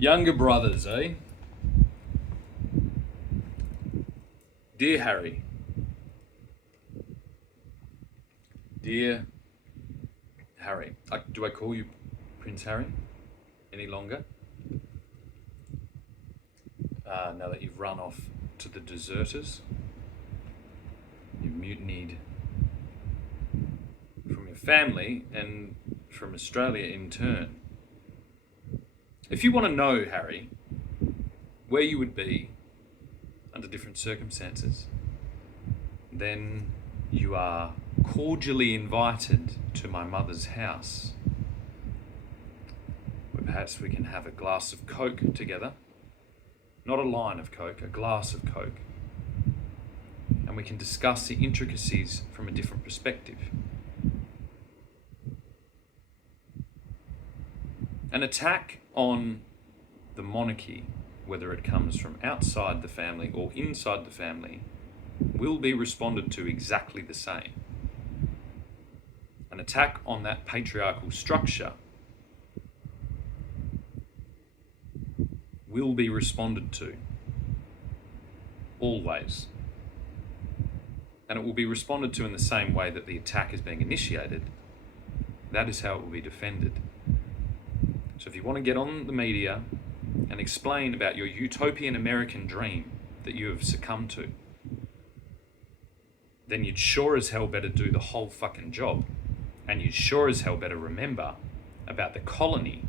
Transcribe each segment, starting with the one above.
Younger brothers, eh? Dear Harry. Dear Harry. Do I call you Prince Harry any longer? Now that you've run off to the deserters, you've mutinied from your family and from Australia in turn. If you want to know, Harry, where you would be under different circumstances, then you are cordially invited to my mother's house, where perhaps we can have a glass of Coke together. Not a line of Coke, a glass of Coke. And we can discuss the intricacies from a different perspective. An attack on the monarchy, whether it comes from outside the family or inside the family, will be responded to exactly the same. An attack on that patriarchal structure will be responded to, always. And it will be responded to in the same way that the attack is being initiated. That is how it will be defended. So if you want to get on the media and explain about your utopian American dream that you have succumbed to, then you'd sure as hell better do the whole fucking job. And you'd sure as hell better remember about the colony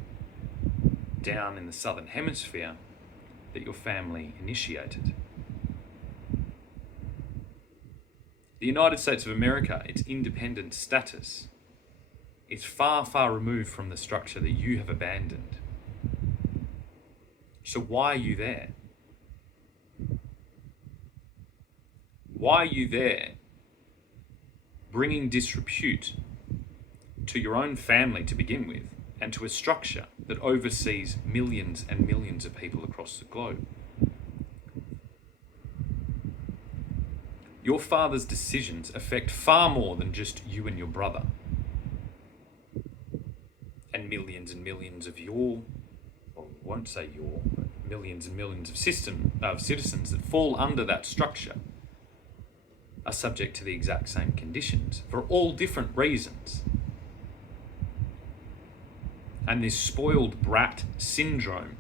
down in the southern hemisphere that your family initiated. The United States of America, its independent status, is far, far removed from the structure that you have abandoned. So why are you there? Why are you there bringing disrepute to your own family to begin with, and to a structure that oversees millions and millions of people across the globe? Your father's decisions affect far more than just you and your brother, and millions of your, well, I won't say your, but millions and millions of citizens that fall under that structure are subject to the exact same conditions for all different reasons. And this spoiled brat syndrome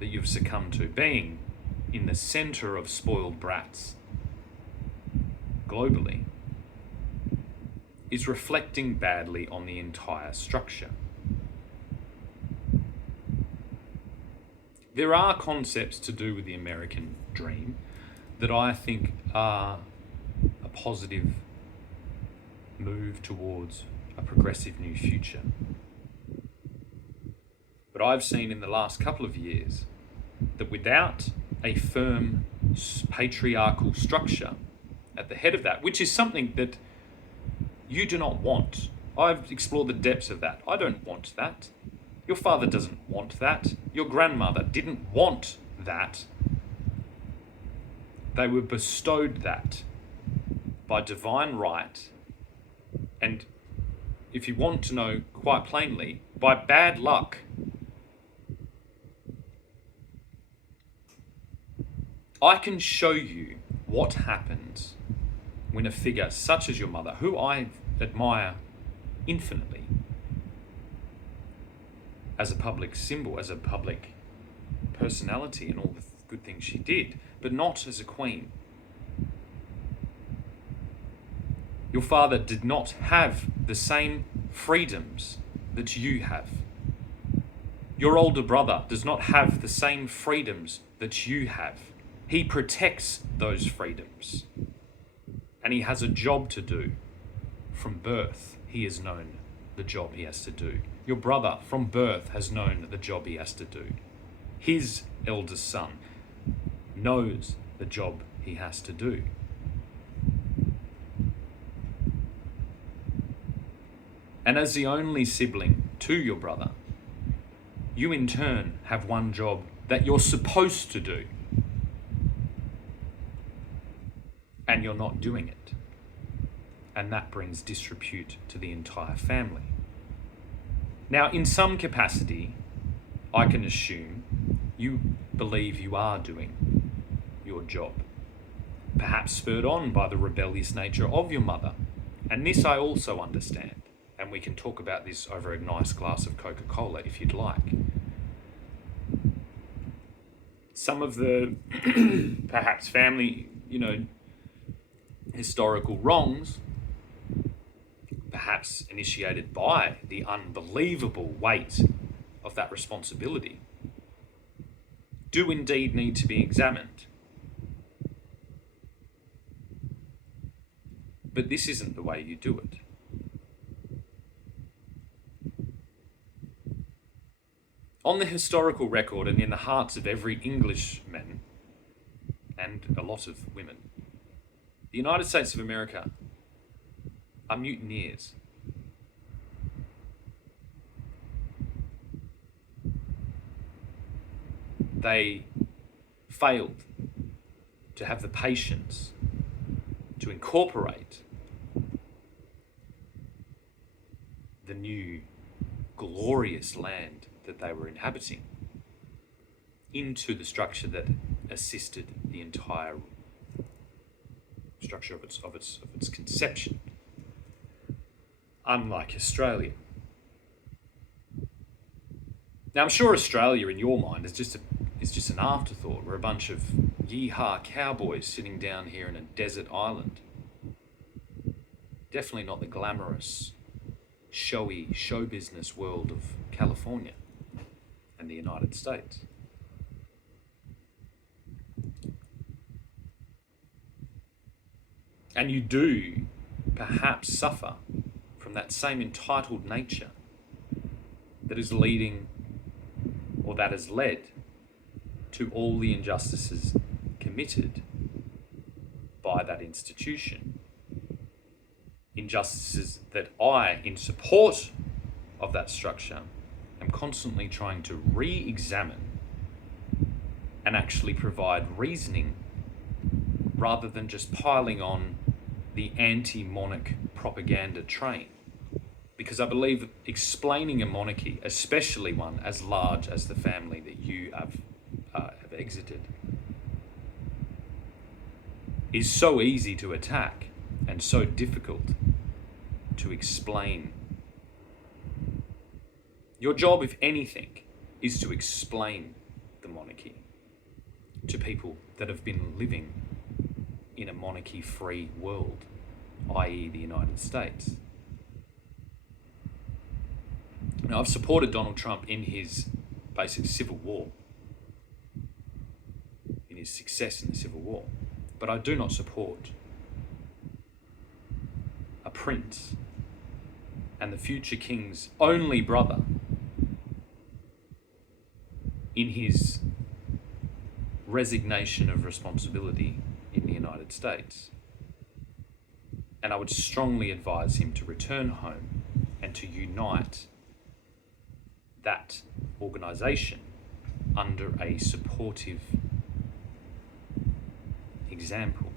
that you've succumbed to, being in the center of spoiled brats globally, is reflecting badly on the entire structure. There are concepts to do with the American dream that I think are a positive move towards a progressive new future. But I've seen in the last couple of years that without a firm patriarchal structure at the head of that, which is something that you do not want. I've explored the depths of that. I don't want that. Your father doesn't want that. Your grandmother didn't want that. They were bestowed that by divine right, and if you want to know quite plainly, by bad luck. I can show you what happens when a figure such as your mother, who I admire infinitely as a public symbol, as a public personality and all the good things she did, but not as a queen. Your father did not have the same freedoms that you have. Your older brother does not have the same freedoms that you have. He protects those freedoms. And he has a job to do. From birth, he has known the job he has to do. Your brother, from birth, has known the job he has to do. His eldest son knows the job he has to do. And as the only sibling to your brother, you in turn have one job that you're supposed to do. And you're not doing it. And that brings disrepute to the entire family. Now, in some capacity, I can assume you believe you are doing your job, perhaps spurred on by the rebellious nature of your mother. And this I also understand, and we can talk about this over a nice glass of Coca-Cola if you'd like. Some of the perhaps family, historical wrongs, perhaps initiated by the unbelievable weight of that responsibility, do indeed need to be examined. But this isn't the way you do it. On the historical record and in the hearts of every Englishman and a lot of women, the United States of America are mutineers. They failed to have the patience to incorporate the new glorious land that they were inhabiting into the structure that assisted the entire structure of its conception. Unlike Australia. Now, I'm sure Australia, in your mind, is just an afterthought. We're a bunch of yeehaw cowboys sitting down here in a desert island. Definitely not the glamorous, showy show business world of California and the United States. And you do perhaps suffer from that same entitled nature that is leading, or that has led, to all the injustices committed by that institution. Injustices that I, in support of that structure, am constantly trying to re-examine and actually provide reasoning rather than just piling on the anti-monarch propaganda train. Because I believe explaining a monarchy, especially one as large as the family that you have exited, is so easy to attack and so difficult to explain. Your job, if anything, is to explain the monarchy to people that have been living in a monarchy-free world, i.e. the United States. Now, I've supported Donald Trump in his basic civil war, in his success in the civil war, but I do not support a prince and the future king's only brother in his resignation of responsibility in the United States. And I would strongly advise him to return home and to unite that organisation under a supportive example.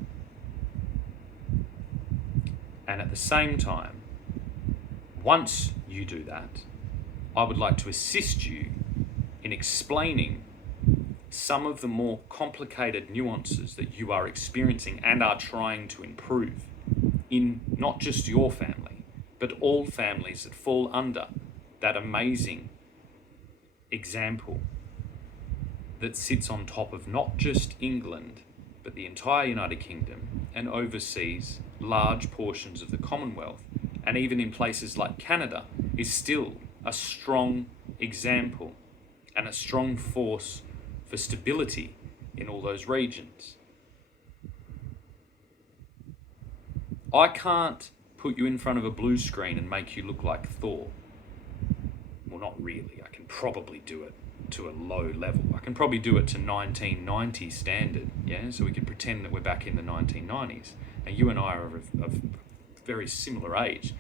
And at the same time, once you do that, I would like to assist you in explaining some of the more complicated nuances that you are experiencing and are trying to improve in not just your family, but all families that fall under that amazing example that sits on top of not just England, but the entire United Kingdom and overseas large portions of the Commonwealth, and even in places like Canada, is still a strong example and a strong force for stability in all those regions. I can't put you in front of a blue screen and make you look like Thor. Well, not really. I can probably do it to a low level. I can probably do it to 1990 standard, yeah? So we can pretend that we're back in the 1990s. And you and I are of very similar age,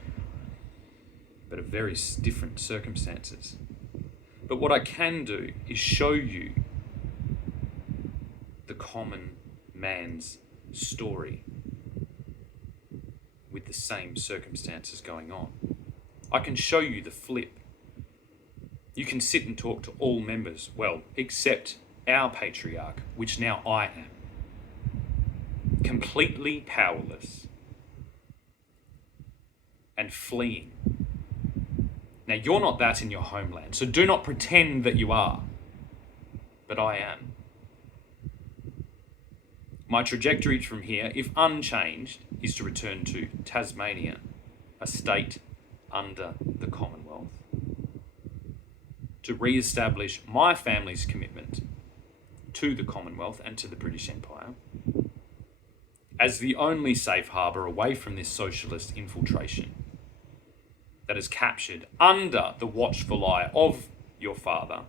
but of very different circumstances. But what I can do is show you the common man's story with the same circumstances going on. I can show you the flip. You can sit and talk to all members, well, except our patriarch, which now I am. Completely powerless and fleeing. Now, you're not that in your homeland, so do not pretend that you are, but I am. My trajectory from here, if unchanged, is to return to Tasmania, a state under the Commonwealth, to re-establish my family's commitment to the Commonwealth and to the British Empire as the only safe harbour away from this socialist infiltration that is captured under the watchful eye of your father,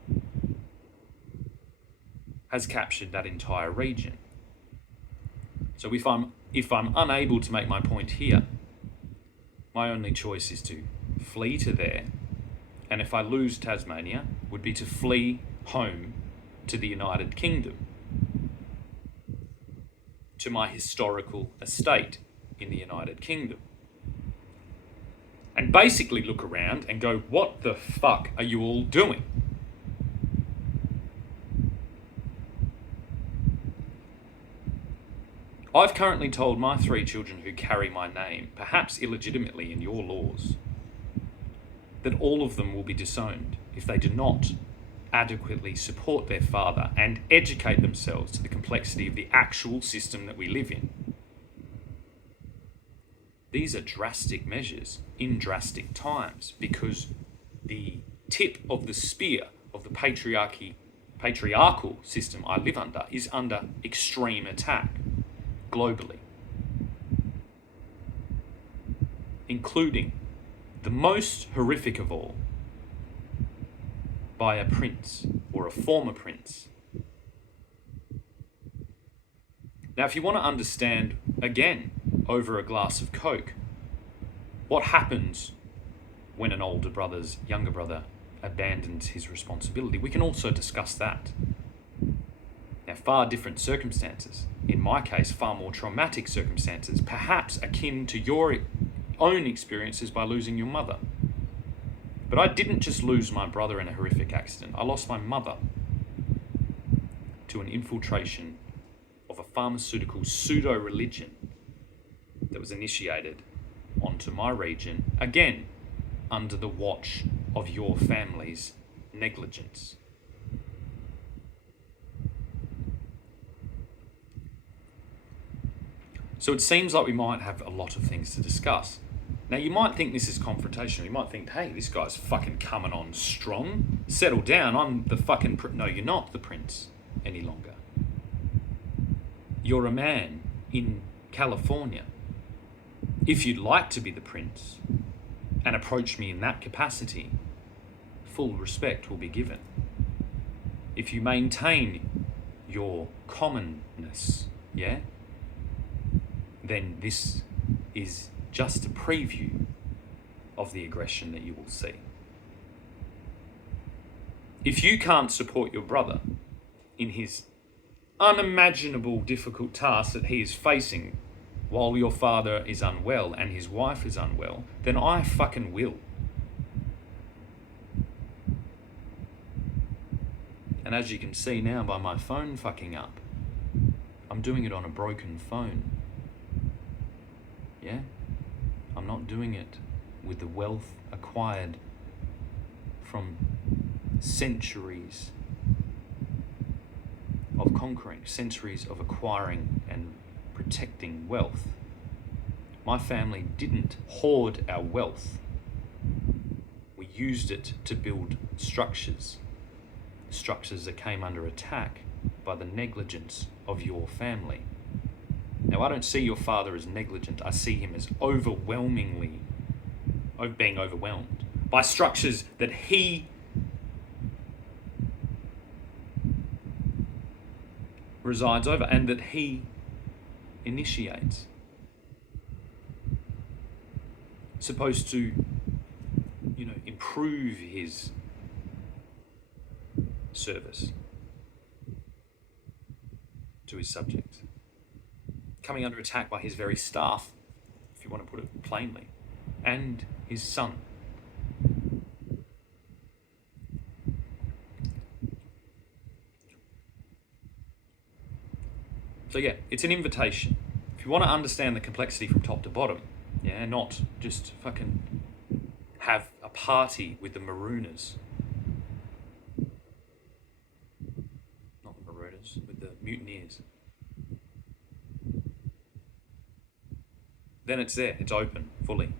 has captured that entire region. So if I'm unable to make my point here, my only choice is to flee to there, and if I lose Tasmania, would be to flee home to the United Kingdom, to my historical estate in the United Kingdom. And basically look around and go, what the fuck are you all doing? I've currently told my 3 children who carry my name, perhaps illegitimately in your laws, that all of them will be disowned if they do not adequately support their father and educate themselves to the complexity of the actual system that we live in. These are drastic measures in drastic times, because the tip of the spear of the patriarchal system I live under is under extreme attack globally, including the most horrific of all, by a prince or a former prince. Now, if you want to understand, again, over a glass of Coke, what happens when an older brother's younger brother abandons his responsibility, we can also discuss that. Now, far different circumstances. In my case, far more traumatic circumstances, perhaps akin to your own experiences by losing your mother. But I didn't just lose my brother in a horrific accident. I lost my mother to an infiltration of a pharmaceutical pseudo-religion that was initiated onto my region, again, under the watch of your family's negligence. So it seems like we might have a lot of things to discuss. Now, you might think this is confrontational. You might think, hey, this guy's fucking coming on strong. Settle down. I'm the fucking... No, you're not the prince any longer. You're a man in California. If you'd like to be the prince and approach me in that capacity, full respect will be given. If you maintain your commonness, yeah, then this is just a preview of the aggression that you will see. If you can't support your brother in his unimaginable difficult task that he is facing while your father is unwell and his wife is unwell, then I fucking will. And as you can see now by my phone fucking up, I'm doing it on a broken phone. Yeah? I'm not doing it with the wealth acquired from centuries of conquering, centuries of acquiring and protecting wealth. My family didn't hoard our wealth. We used it to build structures that came under attack by the negligence of your family. Now, I don't see your father as negligent. I see him as being overwhelmed by structures that he resides over and that he initiates. Supposed to, improve his service to his subjects. Coming under attack by his very staff, if you want to put it plainly, and his son. So yeah, it's an invitation. If you want to understand the complexity from top to bottom, yeah, not just fucking have a party with the Marooners. Not the Marooners, with the Mutineers. Then it's there, it's open, fully.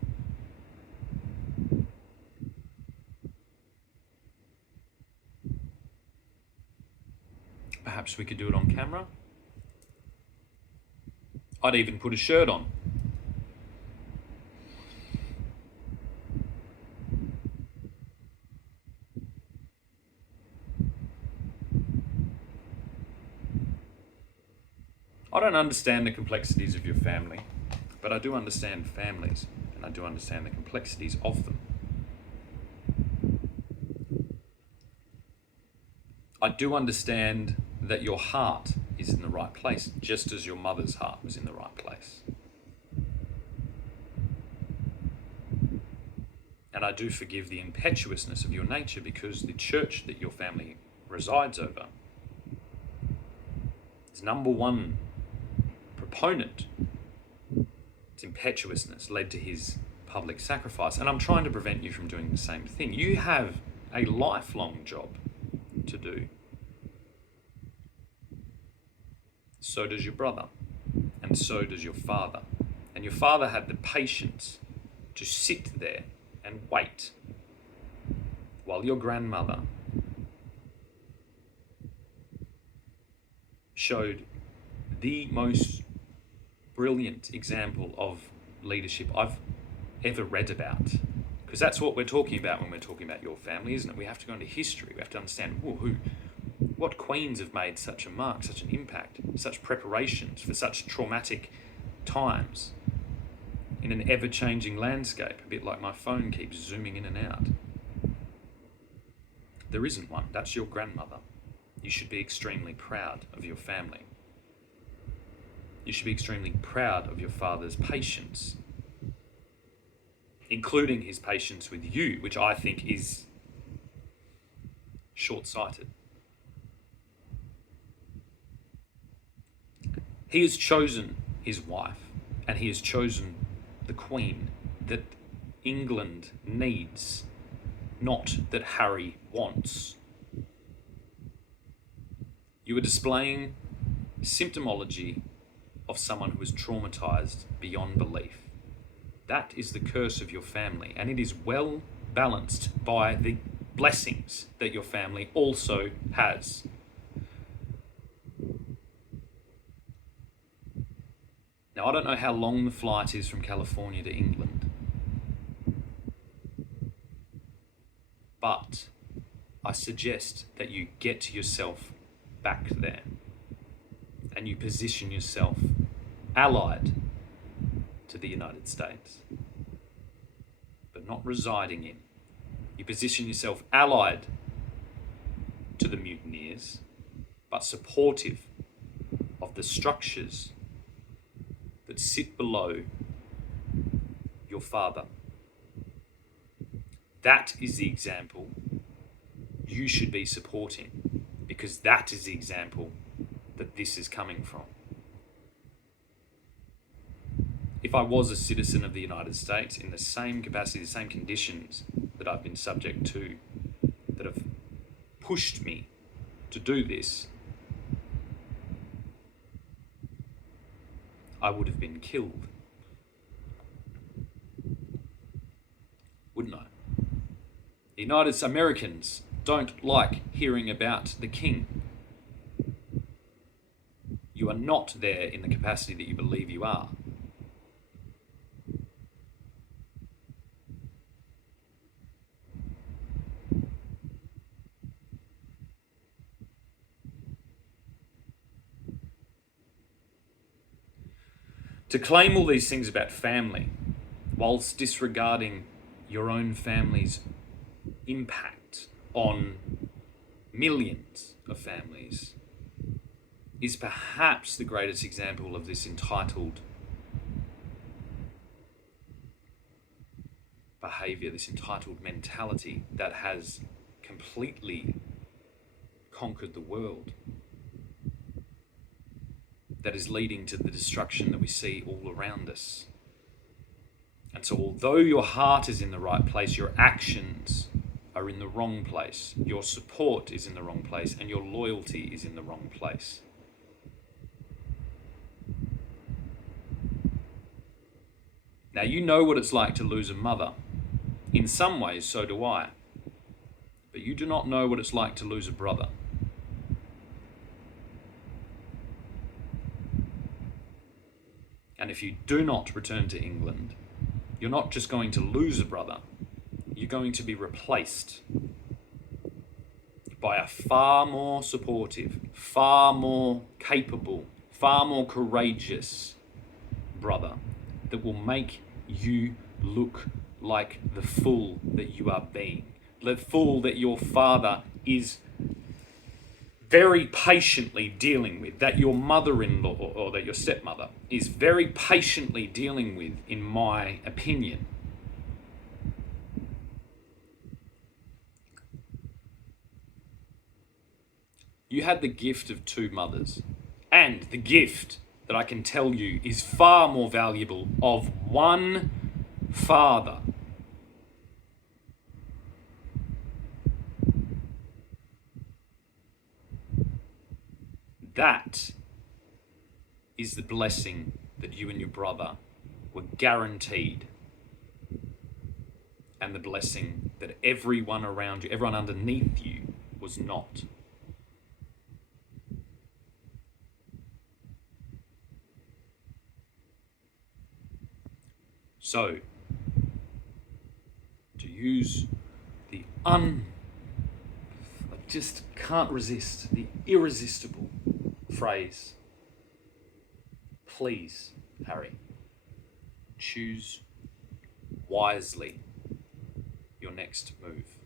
Perhaps we could do it on camera. I'd even put a shirt on. I don't understand the complexities of your family, but I do understand families, and I do understand the complexities of them. I do understand that your heart is in the right place, just as your mother's heart was in the right place. And I do forgive the impetuousness of your nature, because the church that your family resides over is number one proponent. Its impetuousness led to his public sacrifice. And I'm trying to prevent you from doing the same thing. You have a lifelong job to do. So does your brother, and so does your father. And your father had the patience to sit there and wait while your grandmother showed the most brilliant example of leadership I've ever read about. Because that's what we're talking about when we're talking about your family, isn't it? We have to go into history. We have to understand what queens have made such a mark, such an impact, such preparations for such traumatic times in an ever-changing landscape, a bit like my phone keeps zooming in and out. There isn't one. That's your grandmother. You should be extremely proud of your family. You should be extremely proud of your father's patience, including his patience with you, which I think is short-sighted. He has chosen his wife, and he has chosen the Queen that England needs, not that Harry wants. You are displaying symptomology of someone who is traumatized beyond belief. That is the curse of your family, and it is well balanced by the blessings that your family also has. Now, I don't know how long the flight is from California to England, but I suggest that you get yourself back there and you position yourself allied to the United States, but not residing in. You position yourself allied to the mutineers, but supportive of the structures that sit below your father. That is the example you should be supporting, because that is the example that this is coming from. If I was a citizen of the United States in the same capacity, the same conditions that I've been subject to, that have pushed me to do this, I would have been killed. Wouldn't I? The United Americans don't like hearing about the king. You are not there in the capacity that you believe you are. To claim all these things about family, whilst disregarding your own family's impact on millions of families, is perhaps the greatest example of this entitled behavior, this entitled mentality that has completely conquered the world. that is leading to the destruction that we see all around us. And so although your heart is in the right place, your actions are in the wrong place. Your support is in the wrong place, and your loyalty is in the wrong place. Now, you know what it's like to lose a mother. In some ways, so do I. But you do not know what it's like to lose a brother. And if you do not return to England, you're not just going to lose a brother, you're going to be replaced by a far more supportive, far more capable, far more courageous brother that will make you look like the fool that you are being. The fool that your father is very patiently dealing with, that your mother-in-law or that your stepmother is very patiently dealing with, in my opinion. You had the gift of two mothers, and the gift that I can tell you is far more valuable of one father. That is the blessing that you and your brother were guaranteed, and the blessing that everyone around you, everyone underneath you, was not. So, to use the I just can't resist, the irresistible phrase, please, Harry, choose wisely your next move.